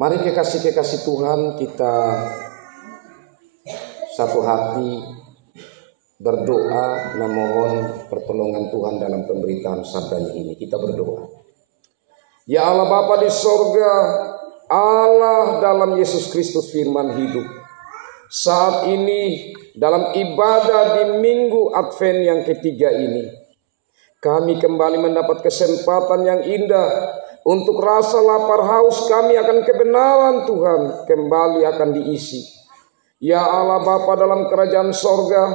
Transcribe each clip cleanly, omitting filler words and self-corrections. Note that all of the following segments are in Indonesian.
Mari kekasih-kekasih Tuhan, kita satu hati berdoa memohon pertolongan Tuhan dalam pemberitaan sabda ini. Kita berdoa. Ya Allah Bapa di sorga, Allah dalam Yesus Kristus firman hidup. Saat ini dalam ibadah di Minggu Advent yang ketiga ini, kami kembali mendapat kesempatan yang indah untuk rasa lapar haus kami akan kebenaran Tuhan kembali akan diisi. Ya Allah Bapa dalam kerajaan sorga,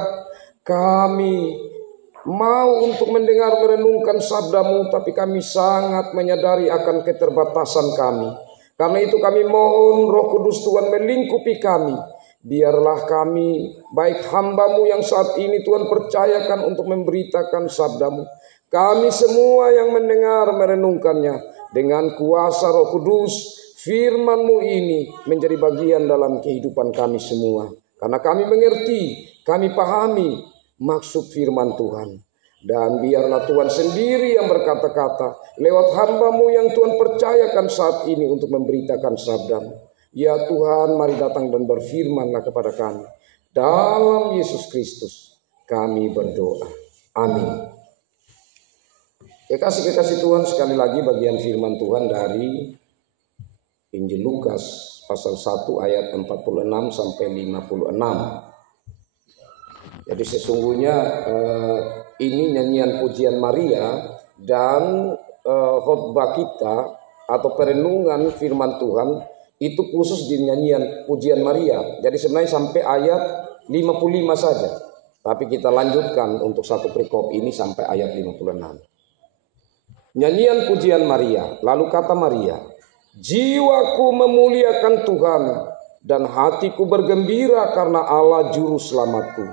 kami mau untuk mendengar merenungkan sabda-Mu, tapi kami sangat menyadari akan keterbatasan kami. Karena itu kami mohon Roh Kudus Tuhan melingkupi kami. Biarlah kami, baik hamba-Mu yang saat ini Tuhan percayakan untuk memberitakan sabda-Mu, kami semua yang mendengar merenungkannya, dengan kuasa Roh Kudus, firman-Mu ini menjadi bagian dalam kehidupan kami semua. Karena kami mengerti, kami pahami maksud firman Tuhan. Dan biarlah Tuhan sendiri yang berkata-kata lewat hamba-Mu yang Tuhan percayakan saat ini untuk memberitakan sabda-Mu. Ya Tuhan, mari datang dan berfirman-Lah kepada kami. Dalam Yesus Kristus kami berdoa. Amin. Kekasih-kekasih Tuhan, sekali lagi bagian firman Tuhan dari Injil Lukas pasal 1 ayat 46 sampai 56. Jadi sesungguhnya ini nyanyian pujian Maria dan khotbah kita atau perenungan firman Tuhan itu khusus di nyanyian pujian Maria. Jadi sebenarnya sampai ayat 55 saja. Tapi kita lanjutkan untuk satu perikop ini sampai ayat 56. Nyanyian pujian Maria. Lalu kata Maria, jiwaku memuliakan Tuhan dan hatiku bergembira karena Allah juru selamatku.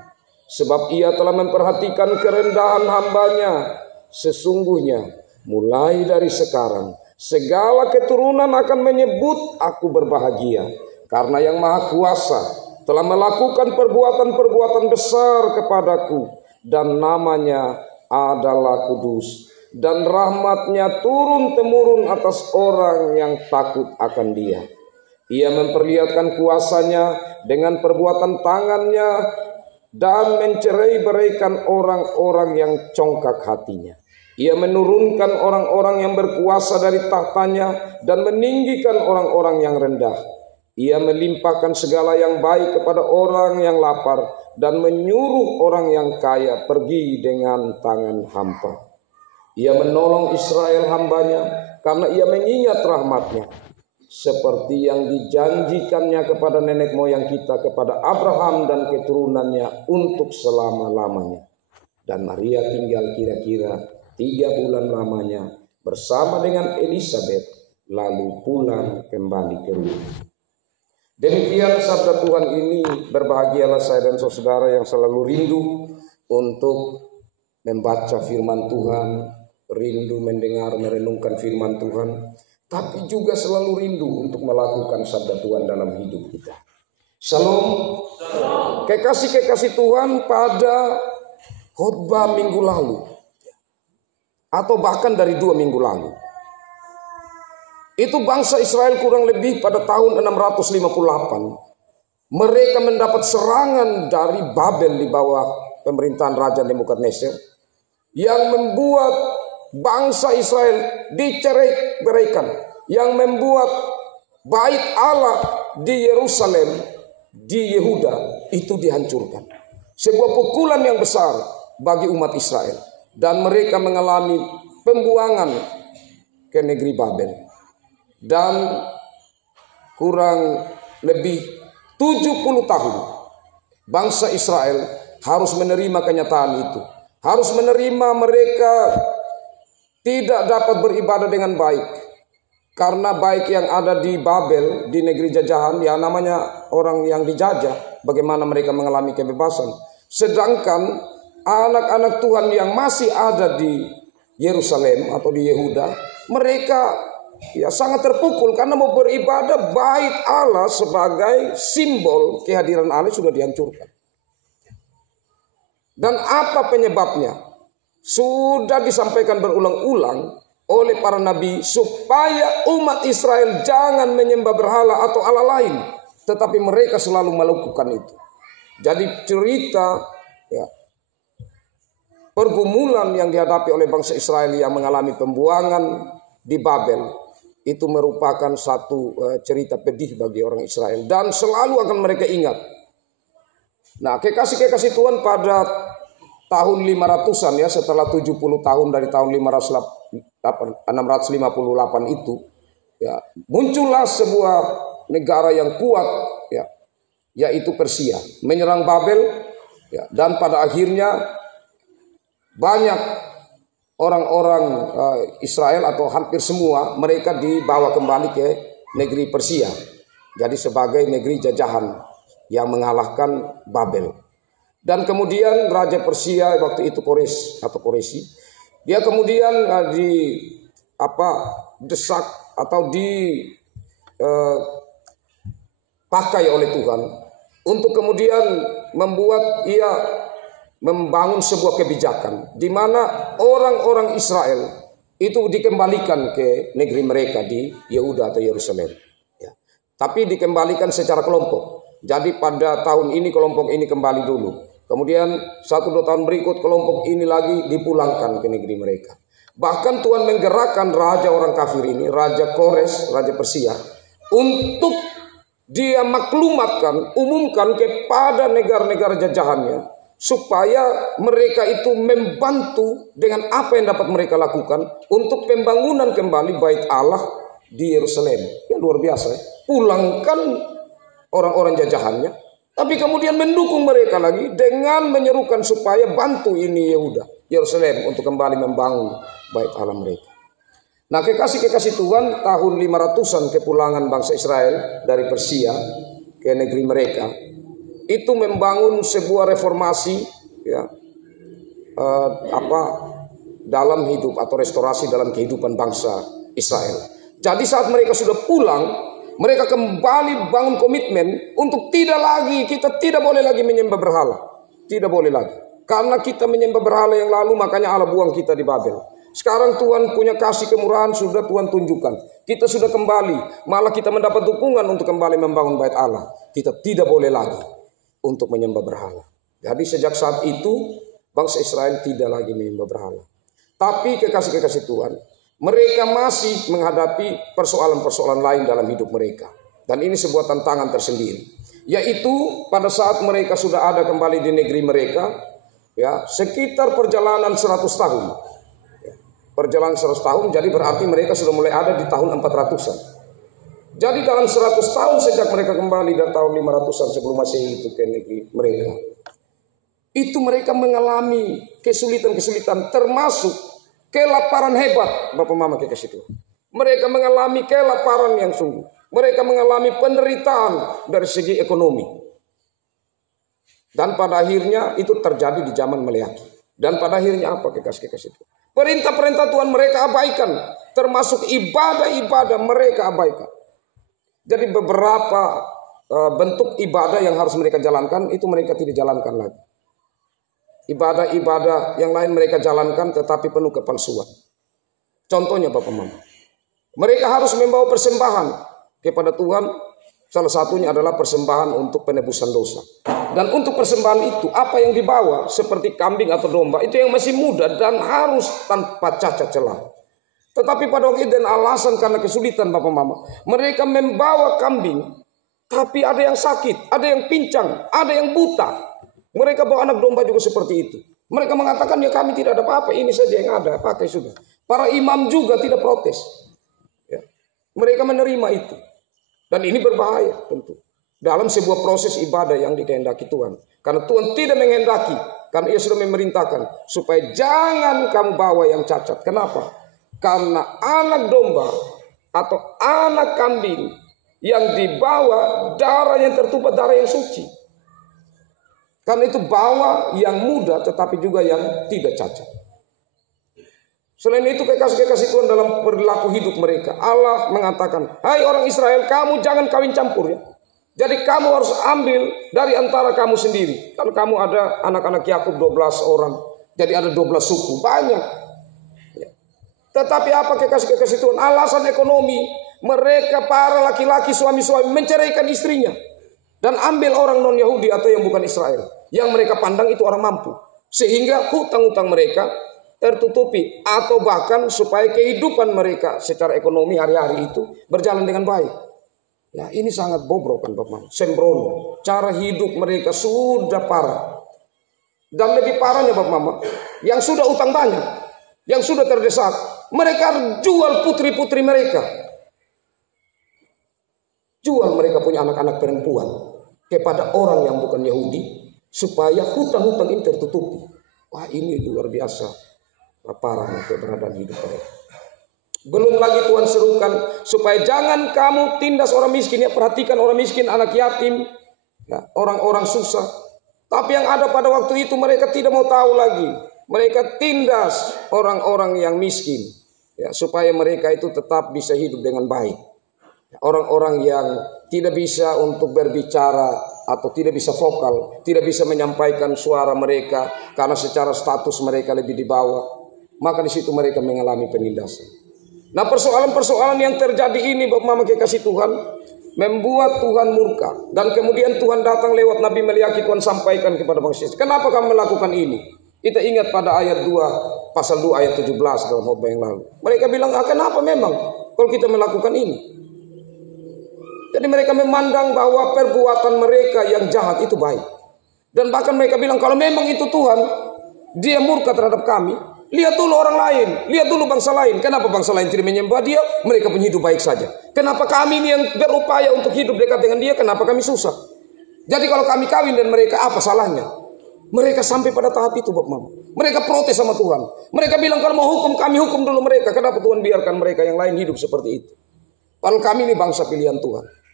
Sebab Ia telah memperhatikan kerendahan hamba-Nya. Sesungguhnya mulai dari sekarang segala keturunan akan menyebut aku berbahagia. Karena Yang Maha Kuasa telah melakukan perbuatan-perbuatan besar kepadaku. Dan namanya adalah kudus. Dan rahmat-Nya turun-temurun atas orang yang takut akan Dia. Ia memperlihatkan kuasa-Nya dengan perbuatan tangan-Nya dan mencerai-beraikan orang-orang yang congkak hatinya. Ia menurunkan orang-orang yang berkuasa dari tahtanya dan meninggikan orang-orang yang rendah. Ia melimpahkan segala yang baik kepada orang yang lapar dan menyuruh orang yang kaya pergi dengan tangan hampa. Ia menolong Israel hamba-Nya karena Ia mengingat rahmat-Nya, seperti yang dijanjikannya kepada nenek moyang kita, kepada Abraham dan keturunannya untuk selama-lamanya. Dan Maria tinggal kira-kira 3 bulan lamanya bersama dengan Elisabet, lalu pulang kembali ke rumah. Demikian sabda Tuhan ini. Berbahagialah saya dan saudara yang selalu rindu untuk membaca firman Tuhan, rindu mendengar merenungkan firman Tuhan, tapi juga selalu rindu untuk melakukan sabda Tuhan dalam hidup kita. Shalom. Kekasih-kekasih Tuhan, pada khotbah minggu lalu atau bahkan dari 2 minggu lalu, itu bangsa Israel kurang lebih pada tahun 658 mereka mendapat serangan dari Babel di bawah pemerintahan Raja Nebukadnezar yang membuat bangsa Israel dicerai-beraikan, yang membuat bait Allah di Yerusalem, di Yehuda itu dihancurkan. Sebuah pukulan yang besar bagi umat Israel, dan mereka mengalami pembuangan ke negeri Babel. Dan kurang lebih 70 tahun bangsa Israel harus menerima kenyataan itu. Harus menerima mereka tidak dapat beribadah dengan baik. Karena baik yang ada di Babel, di negeri jajahan, ya namanya orang yang dijajah, bagaimana mereka mengalami kebebasan. Sedangkan anak-anak Tuhan yang masih ada di Yerusalem atau di Yehuda, mereka ya sangat terpukul karena mau beribadah bait Allah sebagai simbol kehadiran Allah sudah dihancurkan. Dan apa penyebabnya? Sudah disampaikan berulang-ulang oleh para nabi supaya umat Israel jangan menyembah berhala atau Allah lain, tetapi mereka selalu melakukan itu. Jadi cerita ya, pergumulan yang dihadapi oleh bangsa Israel yang mengalami pembuangan di Babel itu merupakan satu cerita pedih bagi orang Israel dan selalu akan mereka ingat. Nah, kekasih-kekasih Tuhan pada tahun 500-an ya, setelah 70 tahun dari tahun 658 itu ya, muncullah sebuah negara yang kuat ya, yaitu Persia, menyerang Babel ya, dan pada akhirnya banyak orang-orang Israel atau hampir semua mereka dibawa kembali ke negeri Persia. Jadi sebagai negeri jajahan yang mengalahkan Babel. Dan kemudian Raja Persia waktu itu Koresi, dia kemudian desak atau dipakai oleh Tuhan untuk kemudian membangun sebuah kebijakan di mana orang-orang Israel itu dikembalikan ke negeri mereka di Yehuda atau Yerusalem. Ya. Tapi dikembalikan secara kelompok. Jadi pada tahun ini kelompok ini kembali dulu. Kemudian 1-2 tahun berikut kelompok ini lagi dipulangkan ke negeri mereka. Bahkan Tuhan menggerakkan raja orang kafir ini, Raja Kores, Raja Persia, untuk dia umumkan kepada negara-negara jajahannya, supaya mereka itu membantu dengan apa yang dapat mereka lakukan untuk pembangunan kembali bait Allah di Yerusalem. Yang luar biasa ya. Pulangkan orang-orang jajahannya, tapi kemudian mendukung mereka lagi dengan menyerukan supaya bantu ini Yehuda, Yerusalem untuk kembali membangun bait Allah mereka. Nah, kekasih-kekasih Tuhan, tahun 500-an kepulangan bangsa Israel dari Persia ke negeri mereka, itu membangun sebuah reformasi ya, dalam hidup atau restorasi dalam kehidupan bangsa Israel. Jadi saat mereka sudah pulang, mereka kembali bangun komitmen untuk kita tidak boleh lagi menyembah berhala. Tidak boleh lagi. Karena kita menyembah berhala yang lalu, makanya Allah buang kita di Babel. Sekarang Tuhan punya kasih kemurahan, sudah Tuhan tunjukkan. Kita sudah kembali, malah kita mendapat dukungan untuk kembali membangun bait Allah. Kita tidak boleh lagi untuk menyembah berhala. Jadi sejak saat itu bangsa Israel tidak lagi menyembah berhala. Tapi kekasih-kekasih Tuhan, mereka masih menghadapi persoalan-persoalan lain dalam hidup mereka. Dan ini sebuah tantangan tersendiri. Yaitu pada saat mereka sudah ada kembali di negeri mereka, ya, sekitar perjalanan 100 tahun. Perjalanan 100 tahun, jadi berarti mereka sudah mulai ada di tahun 400-an. Jadi dalam 100 tahun sejak mereka kembali dari tahun 500-an sebelum Masehi itu ke negeri mereka, itu mereka mengalami kesulitan-kesulitan, termasuk kelaparan hebat, Bapak Mama kekasih Tuhan. Mereka mengalami kelaparan yang sungguh. Mereka mengalami penderitaan dari segi ekonomi. Dan pada akhirnya itu terjadi di zaman Maleakhi. Dan pada akhirnya apa kekasih-kekasih Tuhan? Perintah-perintah Tuhan mereka abaikan, termasuk ibadah-ibadah mereka abaikan. Jadi beberapa bentuk ibadah yang harus mereka jalankan, itu mereka tidak jalankan lagi. Ibadah-ibadah yang lain mereka jalankan tetapi penuh kepalsuan. Contohnya Bapak Mama, mereka harus membawa persembahan kepada Tuhan. Salah satunya adalah persembahan untuk penebusan dosa. Dan untuk persembahan itu, apa yang dibawa seperti kambing atau domba, itu yang masih muda dan harus tanpa cacat celah. Tetapi pada waktu itu dan alasan karena kesulitan Bapak Mama, mereka membawa kambing, tapi ada yang sakit, ada yang pincang, ada yang buta. Mereka bawa anak domba juga seperti itu. Mereka mengatakan, ya kami tidak ada apa-apa, ini saja yang ada, pakai sudah. Para imam juga tidak protes. Ya. Mereka menerima itu. Dan ini berbahaya tentu. Dalam sebuah proses ibadah yang dikehendaki Tuhan. Karena Tuhan tidak menghendaki. Karena Ia sudah memerintahkan. Supaya jangan kamu bawa yang cacat. Kenapa? Karena anak domba atau anak kambing yang dibawa darah yang tertumpah darah yang suci. Karena itu bawa yang muda tetapi juga yang tidak cacat. Selain itu kekasih-kekasih Tuhan dalam perilaku hidup mereka, Allah mengatakan, hai orang Israel, kamu jangan kawin campur ya. Jadi kamu harus ambil dari antara kamu sendiri. Kan kamu ada anak-anak Yakub 12 orang. Jadi ada 12 suku, banyak. Ya. Tetapi apa kekasih-kekasih Tuhan? Alasan ekonomi. Mereka para laki-laki suami-suami menceraikan istrinya. Dan ambil orang non-Yahudi atau yang bukan Israel. Yang mereka pandang itu orang mampu. Sehingga hutang-hutang mereka tertutupi, atau bahkan supaya kehidupan mereka secara ekonomi hari-hari itu berjalan dengan baik. Ya, ini sangat bobrok kan Bapak, sembrono. Cara hidup mereka sudah parah. Dan lebih parahnya Bapak Mama, yang sudah utang banyak, yang sudah terdesak, mereka jual putri-putri mereka. Jual mereka punya anak-anak perempuan kepada orang yang bukan Yahudi, supaya hutang-hutang ini tertutupi. Wah, ini luar biasa parahnya keberadaan hidup mereka. Belum lagi Tuhan serukan supaya jangan kamu tindas orang miskin. Ya, perhatikan orang miskin, anak yatim, ya, orang-orang susah. Tapi yang ada pada waktu itu mereka tidak mau tahu lagi. Mereka tindas orang-orang yang miskin, ya, supaya mereka itu tetap bisa hidup dengan baik. Orang-orang yang tidak bisa untuk berbicara atau tidak bisa vokal, tidak bisa menyampaikan suara mereka karena secara status mereka lebih di bawah, maka di situ mereka mengalami penindasan. Nah, persoalan-persoalan yang terjadi ini Bapak Mama kekasih Tuhan membuat Tuhan murka, dan kemudian Tuhan datang lewat Nabi Meliaki. Tuhan sampaikan kepada bangsa Israel, kenapa kamu melakukan ini? Kita ingat pada ayat 2 pasal 2 ayat 17 dalam khotbah yang lalu. Mereka bilang, kenapa memang kalau kita melakukan ini? Jadi mereka memandang bahwa perbuatan mereka yang jahat itu baik. Dan bahkan mereka bilang, kalau memang itu Tuhan, Dia murka terhadap kami, lihat dulu orang lain, lihat dulu bangsa lain. Kenapa bangsa lain tidak menyembah Dia? Mereka punya hidup baik saja. Kenapa kami ini yang berupaya untuk hidup dekat dengan Dia, kenapa kami susah? Jadi kalau kami kawin dan mereka, apa salahnya? Mereka sampai pada tahap itu Bapak Mama. Mereka protes sama Tuhan. Mereka bilang, kalau mau hukum, kami hukum dulu mereka. Kenapa Tuhan biarkan mereka yang lain hidup seperti itu? Padahal kami ini bangsa pilihan Tuhan.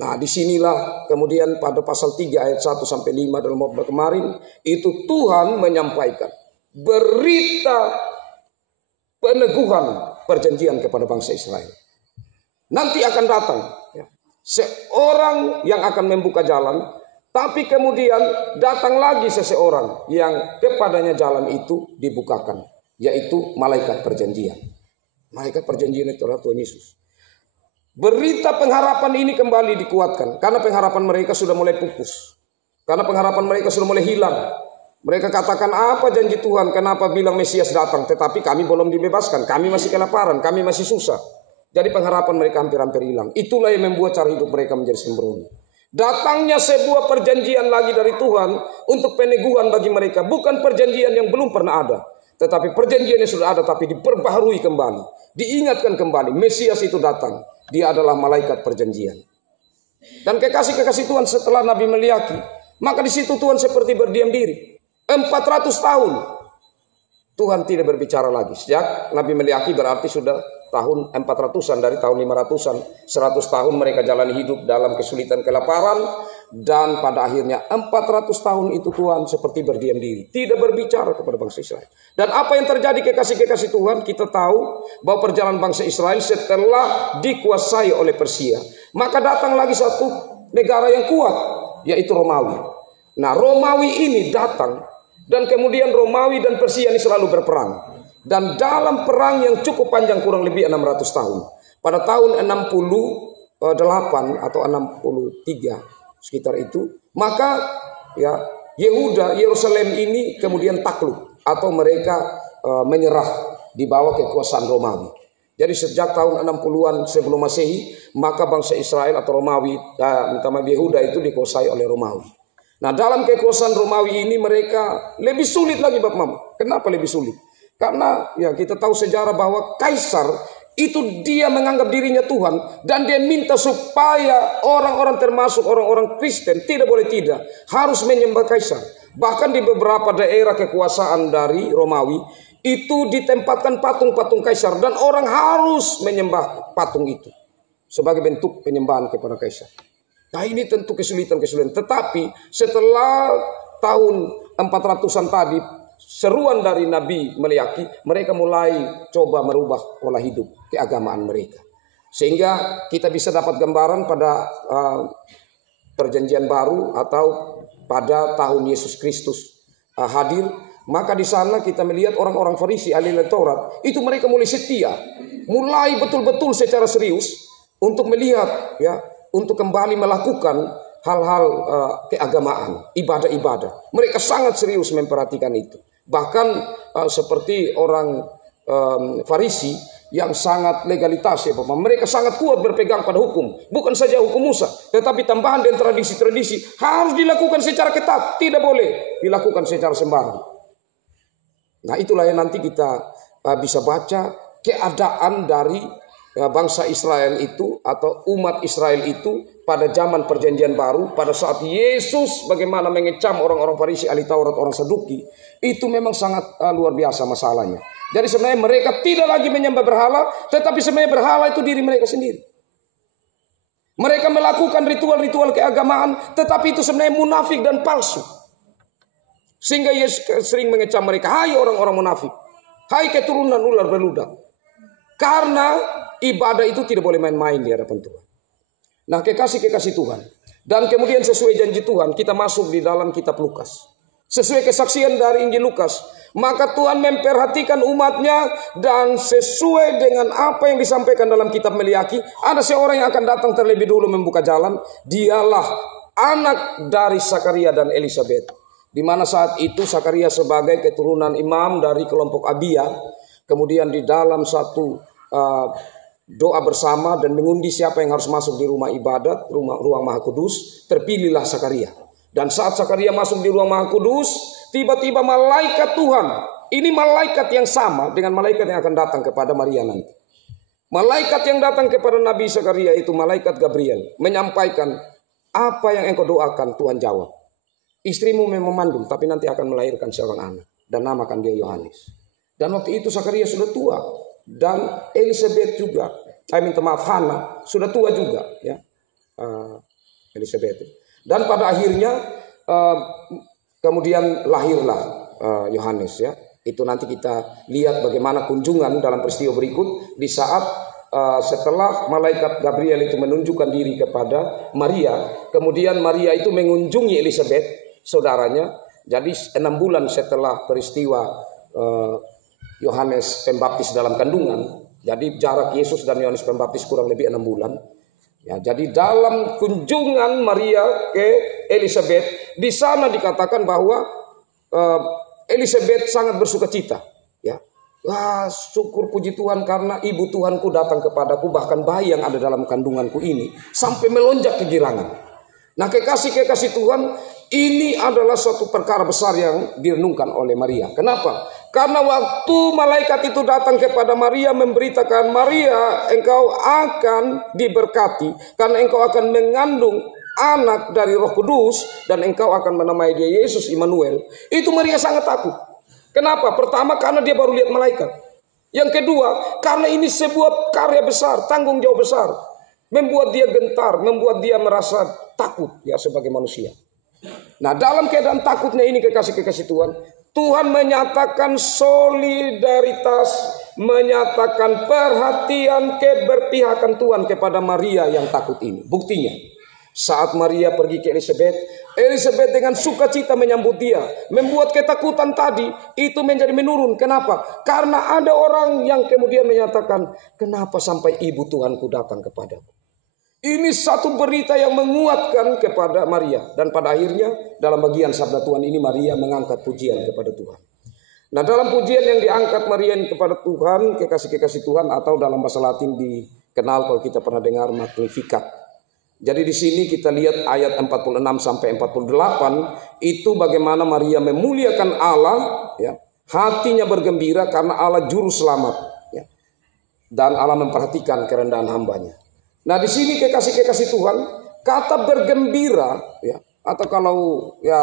Nah, disinilah kemudian pada pasal 3 ayat 1 sampai 5 dalam khotbah kemarin, itu Tuhan menyampaikan berita peneguhan perjanjian kepada bangsa Israel. Nanti akan datang, ya, seorang yang akan membuka jalan, tapi kemudian datang lagi seseorang yang kepadanya jalan itu dibukakan, yaitu malaikat perjanjian. Malaikat perjanjian itu adalah Tuhan Yesus. Berita pengharapan ini kembali dikuatkan karena pengharapan mereka sudah mulai pupus. Karena pengharapan mereka sudah mulai hilang. Mereka katakan, apa janji Tuhan? Kenapa bilang Mesias datang tetapi kami belum dibebaskan? Kami masih kelaparan, kami masih susah. Jadi pengharapan mereka hampir-hampir hilang. Itulah yang membuat cara hidup mereka menjadi sembrono. Datangnya sebuah perjanjian lagi dari Tuhan untuk peneguhan bagi mereka. Bukan perjanjian yang belum pernah ada, tetapi perjanjian yang sudah ada tapi diperbaharui kembali. Diingatkan kembali, Mesias itu datang. Dia adalah malaikat perjanjian. Dan kekasih-kekasih Tuhan, setelah Nabi Meliaki, maka di situ Tuhan seperti berdiam diri. 400 tahun Tuhan tidak berbicara lagi. Sejak Nabi Meliaki berarti sudah tahun 400-an, dari tahun 500-an, 100 tahun mereka jalani hidup dalam kesulitan, kelaparan, dan pada akhirnya 400 tahun itu Tuhan seperti berdiam diri, tidak berbicara kepada bangsa Israel. Dan apa yang terjadi kekasih-kekasih Tuhan, kita tahu bahwa perjalanan bangsa Israel setelah dikuasai oleh Persia, maka datang lagi satu negara yang kuat, yaitu Romawi. Nah, Romawi ini datang, dan kemudian Romawi dan Persia ini selalu berperang. Dan dalam perang yang cukup panjang, kurang lebih 600 tahun, pada tahun 68 atau 63 sekitar itu, maka ya Yehuda, Yerusalem ini kemudian takluk atau mereka menyerah di bawah kekuasaan Romawi. Jadi sejak tahun 60-an sebelum Masehi, maka bangsa Israel atau Romawi, Yehuda itu dikuasai oleh Romawi. Nah, dalam kekuasaan Romawi ini mereka lebih sulit lagi Bapak Mama. Kenapa lebih sulit? Karena ya kita tahu sejarah bahwa Kaisar itu dia menganggap dirinya Tuhan, dan dia minta supaya orang-orang termasuk orang-orang Kristen tidak boleh tidak harus menyembah Kaisar. Bahkan di beberapa daerah kekuasaan dari Romawi itu ditempatkan patung-patung Kaisar, dan orang harus menyembah patung itu sebagai bentuk penyembahan kepada Kaisar. Nah, ini tentu kesulitan-kesulitan. Tetapi setelah tahun 400-an tadi, seruan dari Nabi Meliaki, mereka mulai coba merubah pola hidup keagamaan mereka. Sehingga kita bisa dapat gambaran pada perjanjian baru atau pada tahun Yesus Kristus hadir. Maka di sana kita melihat orang-orang Farisi, ahli Taurat, itu mereka mulai setia, mulai betul-betul secara serius untuk melihat, ya, untuk kembali melakukan hal-hal keagamaan, ibadah-ibadah. Mereka sangat serius memperhatikan itu. Bahkan seperti orang Farisi yang sangat legalitas ya Bapak. Mereka sangat kuat berpegang pada hukum. Bukan saja hukum Musa, tetapi tambahan dan tradisi-tradisi harus dilakukan secara ketat. Tidak boleh dilakukan secara sembarang. Nah itulah yang nanti kita bisa baca keadaan dari bangsa Israel itu atau umat Israel itu pada zaman perjanjian baru, pada saat Yesus bagaimana mengecam orang-orang Farisi, ahli Taurat, orang Saduki. Itu memang sangat luar biasa masalahnya. Jadi sebenarnya mereka tidak lagi menyembah berhala, tetapi sebenarnya berhala itu diri mereka sendiri. Mereka melakukan ritual-ritual keagamaan, tetapi itu sebenarnya munafik dan palsu. Sehingga Yesus sering mengecam mereka, hai orang-orang munafik, hai keturunan ular beludak. Karena ibadah itu tidak boleh main-main di hadapan Tuhan. Nah, kekasih-kekasih Tuhan. Dan kemudian sesuai janji Tuhan, kita masuk di dalam kitab Lukas. Sesuai kesaksian dari Injil Lukas, maka Tuhan memperhatikan umatnya dan sesuai dengan apa yang disampaikan dalam kitab Meliaki, ada seorang yang akan datang terlebih dulu membuka jalan. Dialah anak dari Sakaria dan Elisabet. Di mana saat itu Sakaria sebagai keturunan imam dari kelompok Abia, kemudian di dalam satu doa bersama dan mengundi siapa yang harus masuk di rumah ibadat, ruang Maha Kudus, terpilihlah Sakaria. Dan saat Sakaria masuk di ruang Maha Kudus, tiba-tiba malaikat Tuhan, ini malaikat yang sama dengan malaikat yang akan datang kepada Maria nanti. Malaikat yang datang kepada Nabi Sakaria itu malaikat Gabriel, menyampaikan apa yang engkau doakan, Tuhan jawab. Istrimu memang mandul, tapi nanti akan melahirkan seorang anak dan namakan dia Yohanes. Dan waktu itu Sakaria sudah tua dan Elisabet juga. Hana sudah tua juga, ya. Elisabet. Dan pada akhirnya kemudian lahirlah Yohanes, ya. Itu nanti kita lihat bagaimana kunjungan dalam peristiwa berikut di saat setelah malaikat Gabriel itu menunjukkan diri kepada Maria, kemudian Maria itu mengunjungi Elisabet, saudaranya. Jadi 6 bulan setelah peristiwa Yohanes Pembaptis dalam kandungan. Jadi jarak Yesus dan Yohanes Pembaptis kurang lebih 6 bulan. Ya, jadi dalam kunjungan Maria ke Elisabet, di sana dikatakan bahwa Elisabet sangat bersukacita. Ya, wah, syukur puji Tuhan karena ibu Tuhanku datang kepadaku, bahkan bayi yang ada dalam kandunganku ini sampai melonjak kegirangan. Nah, kekasih-kekasih Tuhan, ini adalah suatu perkara besar yang direnungkan oleh Maria. Kenapa? Karena waktu malaikat itu datang kepada Maria memberitakan, Maria, engkau akan diberkati karena engkau akan mengandung anak dari Roh Kudus dan engkau akan menamai dia Yesus Immanuel. Itu Maria sangat takut. Kenapa? Pertama, karena dia baru lihat malaikat. Yang kedua, karena ini sebuah karya besar, tanggung jawab besar, membuat dia gentar, membuat dia merasa takut ya sebagai manusia. Nah, dalam keadaan takutnya ini, kekasih-kekasih Tuhan, Tuhan menyatakan solidaritas, menyatakan perhatian, keberpihakan Tuhan kepada Maria yang takut ini. Buktinya, saat Maria pergi ke Elisabet, Elisabet dengan sukacita menyambut dia, membuat ketakutan tadi itu menjadi menurun. Kenapa? Karena ada orang yang kemudian menyatakan, kenapa sampai ibu Tuhanku datang kepadaku? Ini satu berita yang menguatkan kepada Maria. Dan pada akhirnya dalam bagian sabda Tuhan ini Maria mengangkat pujian kepada Tuhan. Nah, dalam pujian yang diangkat Maria kepada Tuhan, kekasih-kekasih Tuhan, atau dalam bahasa Latin dikenal kalau kita pernah dengar Magnificat. Jadi di sini kita lihat ayat 46 sampai 48 itu bagaimana Maria memuliakan Allah, ya. Hatinya bergembira karena Allah juru selamat, ya. Dan Allah memperhatikan kerendahan hambanya. Nah, di sini kekasih-kekasih Tuhan, kata bergembira, ya, atau kalau ya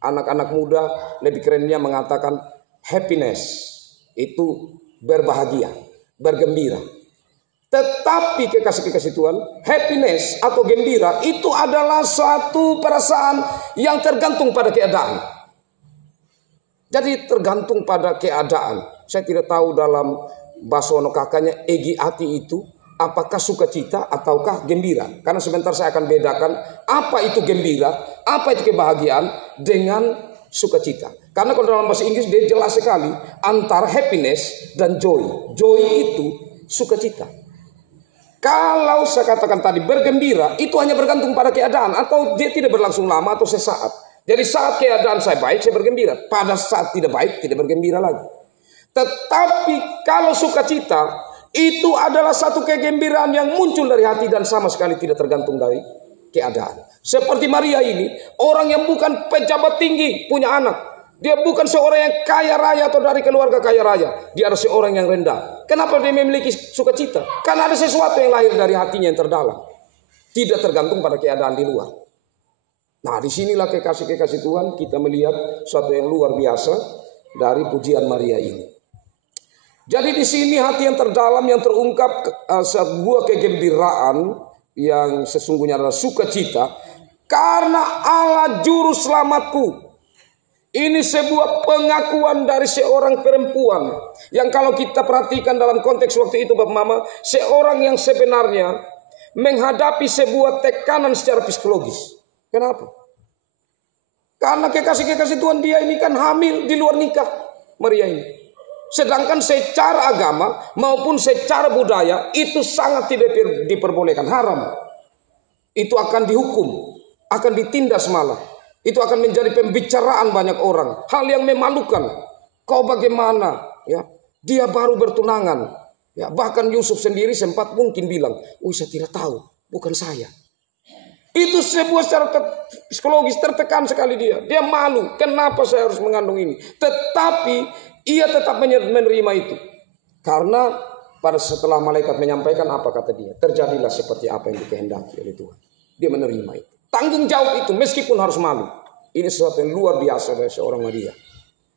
anak-anak muda lebih kerennya mengatakan happiness, itu berbahagia, bergembira. Tetapi kekasih-kekasih Tuhan, happiness atau gembira itu adalah suatu perasaan yang tergantung pada keadaan. Jadi tergantung pada keadaan. Saya tidak tahu dalam bahasa kakaknya egi ati itu apakah sukacita ataukah gembira. Karena sebentar saya akan bedakan apa itu gembira, apa itu kebahagiaan dengan sukacita. Karena kalau dalam bahasa Inggris dia jelas sekali antara happiness dan joy. Joy itu sukacita. Kalau saya katakan tadi bergembira, itu hanya bergantung pada keadaan atau dia tidak berlangsung lama atau sesaat. Jadi saat keadaan saya baik, saya bergembira. Pada saat tidak baik, tidak bergembira lagi. Tetapi kalau sukacita, itu adalah satu kegembiraan yang muncul dari hati dan sama sekali tidak tergantung dari keadaan. Seperti Maria ini, orang yang bukan pejabat tinggi, punya anak. Dia bukan seorang yang kaya raya atau dari keluarga kaya raya. Dia adalah seorang yang rendah. Kenapa dia memiliki sukacita? Karena ada sesuatu yang lahir dari hatinya yang terdalam. Tidak tergantung pada keadaan di luar. Nah, disinilah kekasih-kekasih Tuhan kita melihat sesuatu yang luar biasa dari pujian Maria ini. Jadi di sini hati yang terdalam yang terungkap sebuah kegembiraan yang sesungguhnya adalah sukacita karena Allah juru selamatku. Ini sebuah pengakuan dari seorang perempuan yang kalau kita perhatikan dalam konteks waktu itu Bapak Mama, seorang yang sebenarnya menghadapi sebuah tekanan secara psikologis. Kenapa? Karena kekasih-kekasih Tuhan dia ini kan hamil di luar nikah, Maria ini. Sedangkan secara agama maupun secara budaya itu sangat tidak diperbolehkan, haram. Itu akan dihukum, akan ditindas malah. Itu akan menjadi pembicaraan banyak orang. Hal yang memalukan. Kau bagaimana? Ya, dia baru bertunangan. Ya, bahkan Yusuf sendiri sempat mungkin bilang, saya tidak tahu, bukan saya. Itu sebuah secara psikologis tertekan sekali dia. Dia malu, kenapa saya harus mengandung ini? Tetapi ia tetap menerima itu. Karena pada setelah malaikat menyampaikan apa kata dia, terjadilah seperti apa yang dikehendaki oleh Tuhan. Dia menerima itu. Tanggung jawab itu meskipun harus malu. Ini sesuatu yang luar biasa dari seorang Maria.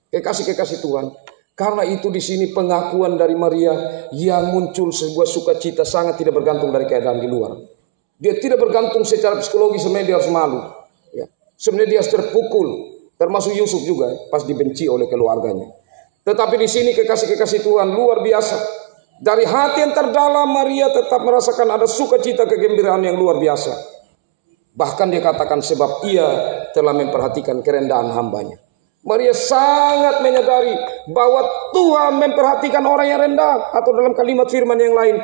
Kekasih-kekasih Tuhan. Karena itu di sini pengakuan dari Maria yang muncul sebuah sukacita sangat tidak bergantung dari keadaan di luar. Dia tidak bergantung secara psikologis sebenarnya dia harus malu. Ya. Sebenarnya dia harus terpukul. Termasuk Yusuf juga pas dibenci oleh keluarganya. Tetapi di sini kekasih-kekasih Tuhan luar biasa. Dari hati yang terdalam Maria tetap merasakan ada sukacita kegembiraan yang luar biasa. Bahkan dia katakan sebab ia telah memperhatikan kerendahan hambanya. Maria sangat menyadari bahwa Tuhan memperhatikan orang yang rendah. Atau dalam kalimat firman yang lain,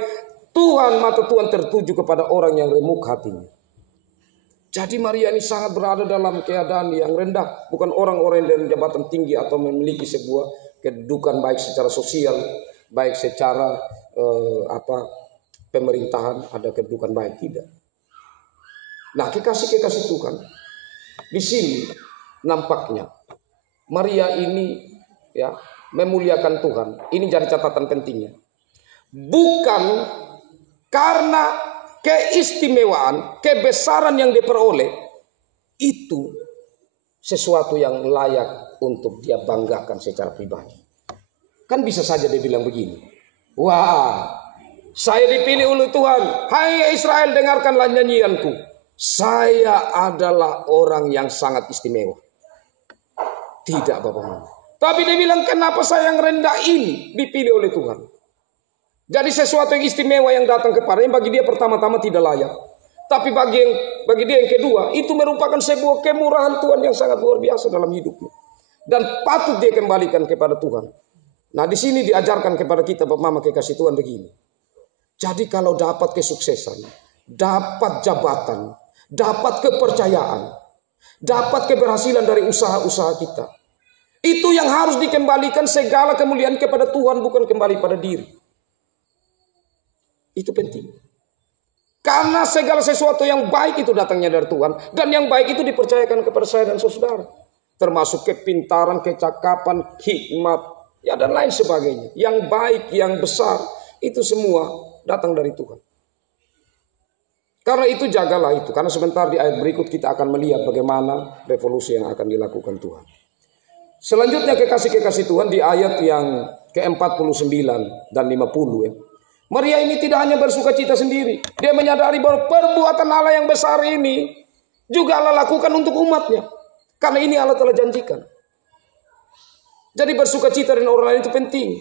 Tuhan, mata Tuhan tertuju kepada orang yang remuk hatinya. Jadi Maria ini sangat berada dalam keadaan yang rendah. Bukan orang-orang yang dari jabatan tinggi atau memiliki sebuah kedudukan baik secara sosial, baik secara pemerintahan, ada kedudukan baik, tidak. Nah, kekasih-kekasih Tuhan, di sini nampaknya Maria ini ya memuliakan Tuhan. Ini jadi catatan pentingnya. Bukan karena keistimewaan, kebesaran yang diperoleh itu sesuatu yang layak untuk dia banggakan secara pribadi. Kan bisa saja dia bilang begini, wah, saya dipilih oleh Tuhan. Hai Israel, dengarkanlah nyanyianku. Saya adalah orang yang sangat istimewa. Tidak Bapak Mama. Tapi dia bilang, kenapa saya yang rendah ini dipilih oleh Tuhan? Jadi sesuatu yang istimewa yang datang kepadanya bagi dia pertama-tama tidak layak. Tapi bagi dia yang kedua, itu merupakan sebuah kemurahan Tuhan yang sangat luar biasa dalam hidupnya. Dan patut dia kembalikan kepada Tuhan. Nah, di sini diajarkan kepada kita Bapak Mama kekasih Tuhan begini. Jadi kalau dapat kesuksesan, dapat jabatan, dapat kepercayaan, dapat keberhasilan dari usaha-usaha kita, itu yang harus dikembalikan segala kemuliaan kepada Tuhan, bukan kembali pada diri. Itu penting. Karena segala sesuatu yang baik itu datangnya dari Tuhan. Dan yang baik itu dipercayakan kepada saya dan saudara. Termasuk kepintaran, kecakapan, hikmat, ya dan lain sebagainya. Yang baik, yang besar, itu semua datang dari Tuhan. Karena itu jagalah itu. Karena sebentar di ayat berikut kita akan melihat bagaimana revolusi yang akan dilakukan Tuhan. Selanjutnya kekasih-kekasih Tuhan di ayat yang ke-49 dan 50 ya. Maria ini tidak hanya bersukacita sendiri. Dia menyadari bahwa perbuatan Allah yang besar ini juga Allah lakukan untuk umatnya. Karena ini Allah telah janjikan. Jadi bersukacita dengan orang lain itu penting.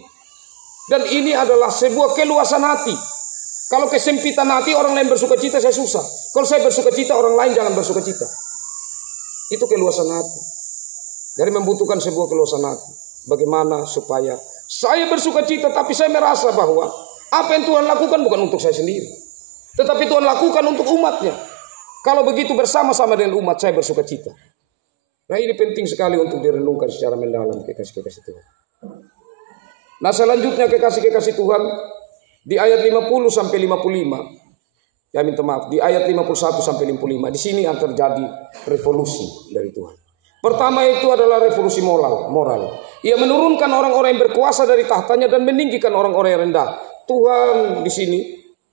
Dan ini adalah sebuah keluasan hati. Kalau kesempitan hati orang lain bersukacita saya susah. Kalau saya bersukacita orang lain jangan bersukacita. Itu keluasan hati. Jadi membutuhkan sebuah keluasan hati. Bagaimana supaya saya bersukacita tapi saya merasa bahwa apa yang Tuhan lakukan bukan untuk saya sendiri. Tetapi Tuhan lakukan untuk umatnya. Kalau begitu bersama-sama dengan umat saya bersukacita. Nah, ini penting sekali untuk direnungkan secara mendalam, kekasih-kekasih Tuhan. Nah, selanjutnya kekasih-kekasih Tuhan di ayat 50 sampai 55. Ya, minta maaf, di ayat 51 sampai 55. Di sini yang terjadi revolusi dari Tuhan. Pertama itu adalah revolusi moral. Ia menurunkan orang-orang yang berkuasa dari tahtanya dan meninggikan orang-orang yang rendah. Tuhan di sini,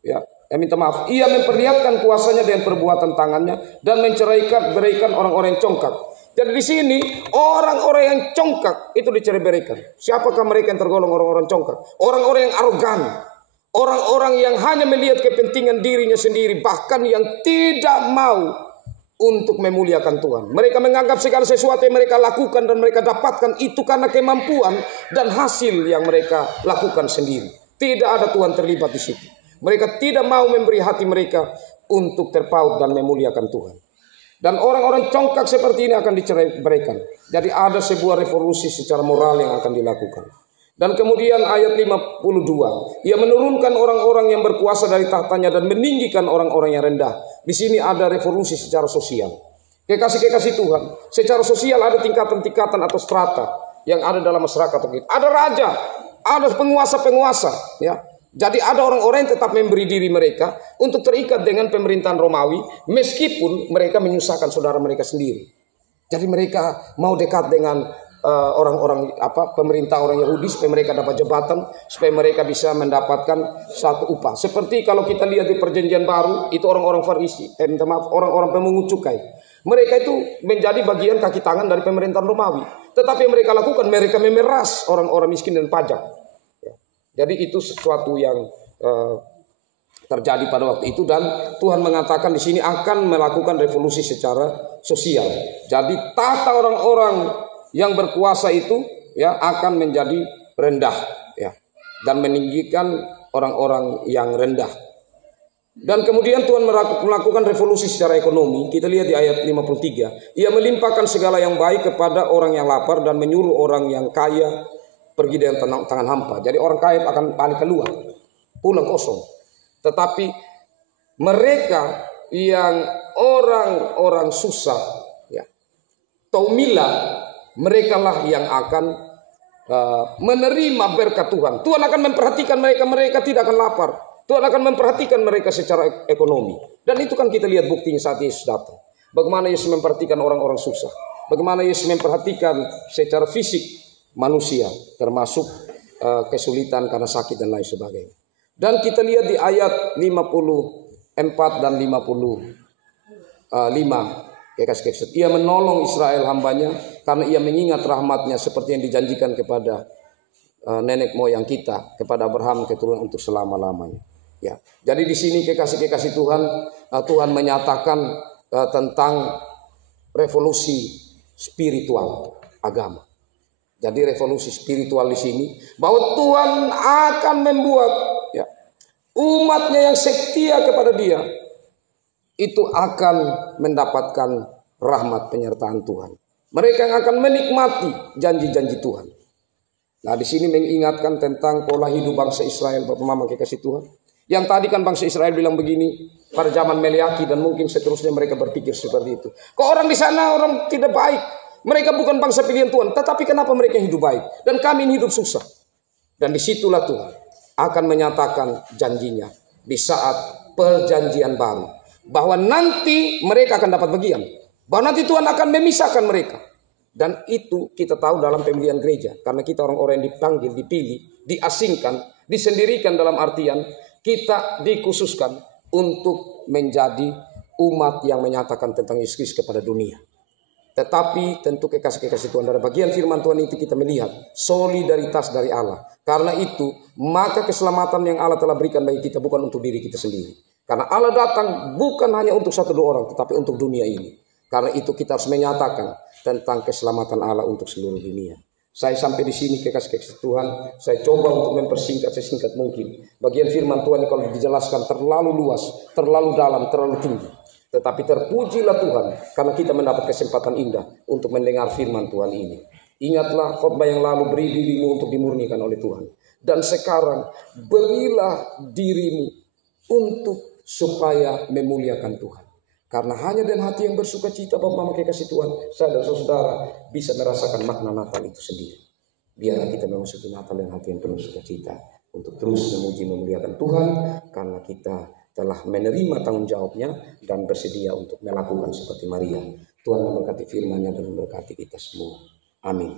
ya minta maaf, ia memperlihatkan kuasanya dengan perbuatan tangannya dan mencerai-beraikan orang-orang yang congkak. Jadi di sini orang-orang yang congkak itu dicerai-beraikan. Siapakah mereka yang tergolong orang-orang congkak? Orang-orang yang arogan, orang-orang yang hanya melihat kepentingan dirinya sendiri, bahkan yang tidak mau untuk memuliakan Tuhan. Mereka menganggap segala sesuatu yang mereka lakukan dan mereka dapatkan itu karena kemampuan dan hasil yang mereka lakukan sendiri. Tidak ada Tuhan terlibat di situ. Mereka tidak mau memberi hati mereka untuk terpaut dan memuliakan Tuhan. Dan orang-orang congkak seperti ini akan dicerai-beraikan. Jadi ada sebuah revolusi secara moral yang akan dilakukan. Dan kemudian ayat 52, ia menurunkan orang-orang yang berkuasa dari tahtanya dan meninggikan orang-orang yang rendah. Di sini ada revolusi secara sosial. Kekasih-kekasih Tuhan, secara sosial ada tingkatan-tingkatan atau strata yang ada dalam masyarakat kita. Ada raja, ada penguasa-penguasa, ya. Jadi ada orang-orang yang tetap memberi diri mereka untuk terikat dengan pemerintahan Romawi meskipun mereka menyusahkan saudara mereka sendiri. Jadi mereka mau dekat dengan orang-orang pemerintah orang Yahudi supaya mereka dapat jabatan, supaya mereka bisa mendapatkan satu upah. Seperti kalau kita lihat di Perjanjian Baru, itu orang-orang Farisi, orang-orang pemungut cukai. Mereka itu menjadi bagian kaki tangan dari pemerintahan Romawi. Tetapi yang mereka lakukan, mereka memeras orang-orang miskin dan pajak. Jadi itu sesuatu yang terjadi pada waktu itu, dan Tuhan mengatakan di sini akan melakukan revolusi secara sosial. Jadi tata orang-orang yang berkuasa itu ya akan menjadi rendah, ya, dan meninggikan orang-orang yang rendah. Dan kemudian Tuhan melakukan revolusi secara ekonomi. Kita lihat di ayat 53. Ia melimpahkan segala yang baik kepada orang yang lapar dan menyuruh orang yang kaya pergi dengan tangan hampa. Jadi orang kaya akan balik keluar, pulang kosong. Tetapi mereka yang orang-orang susah, ya, taumila, mereka lah yang akan menerima berkat Tuhan. Tuhan akan memperhatikan mereka, mereka tidak akan lapar. Tuhan akan memperhatikan mereka secara ekonomi. Dan itu kan kita lihat buktinya saat Yesus datang. Bagaimana Yesus memperhatikan orang-orang susah. Bagaimana Yesus memperhatikan secara fisik manusia, termasuk kesulitan karena sakit dan lain sebagainya. Dan kita lihat di ayat 54 dan 55. Ia menolong Israel hambanya karena ia mengingat rahmatnya seperti yang dijanjikan kepada nenek moyang kita, kepada Abraham keturunan untuk selama-lamanya. Ya, jadi di sini kekasih-kekasih Tuhan, Tuhan menyatakan tentang revolusi spiritual agama. Jadi revolusi spiritual di sini bahwa Tuhan akan membuat, ya, umatnya yang setia kepada Dia itu akan mendapatkan rahmat penyertaan Tuhan. Mereka yang akan menikmati janji-janji Tuhan. Nah, di sini mengingatkan tentang pola hidup bangsa Israel, Bapak Mama kekasih Tuhan. Yang tadi kan bangsa Israel bilang begini pada zaman Meleaki, dan mungkin seterusnya mereka berpikir seperti itu. Kok orang di sana orang tidak baik? Mereka bukan bangsa pilihan Tuhan, tetapi kenapa mereka hidup baik? Dan kami ini hidup susah. Dan disitulah Tuhan akan menyatakan janjinya di saat perjanjian baru. Bahwa nanti mereka akan dapat bagian. Bahwa nanti Tuhan akan memisahkan mereka. Dan itu kita tahu dalam pemilihan gereja. Karena kita orang-orang yang dipanggil, dipilih, diasingkan, disendirikan, dalam artian kita dikhususkan untuk menjadi umat yang menyatakan tentang Yesus kepada dunia. Tetapi tentu kekasih-kekasih Tuhan, dari bagian firman Tuhan itu kita melihat solidaritas dari Allah. Karena itu maka keselamatan yang Allah telah berikan bagi kita bukan untuk diri kita sendiri. Karena Allah datang bukan hanya untuk 1-2 orang, tetapi untuk dunia ini. Karena itu kita harus menyatakan tentang keselamatan Allah untuk seluruh dunia. Saya sampai di sini kekasih-kekasih Tuhan. Saya coba untuk mempersingkat sesingkat mungkin. Bagian firman Tuhan kalau dijelaskan terlalu luas, terlalu dalam, terlalu tinggi. Tetapi terpujilah Tuhan karena kita mendapat kesempatan indah untuk mendengar firman Tuhan ini. Ingatlah khotbah yang lalu, beri dirimu untuk dimurnikan oleh Tuhan. Dan sekarang berilah dirimu untuk supaya memuliakan Tuhan. Karena hanya dengan hati yang bersuka cita Bapak memakai kasih Tuhan, saya dan saudara bisa merasakan makna Natal itu sendiri. Biarlah kita memasuki Natal dengan hati yang penuh sukacita untuk terus memuji memuliakan Tuhan, karena kita telah menerima tanggung jawabnya dan bersedia untuk melakukan seperti Maria. Tuhan memberkati firman-Nya dan memberkati kita semua. Amin.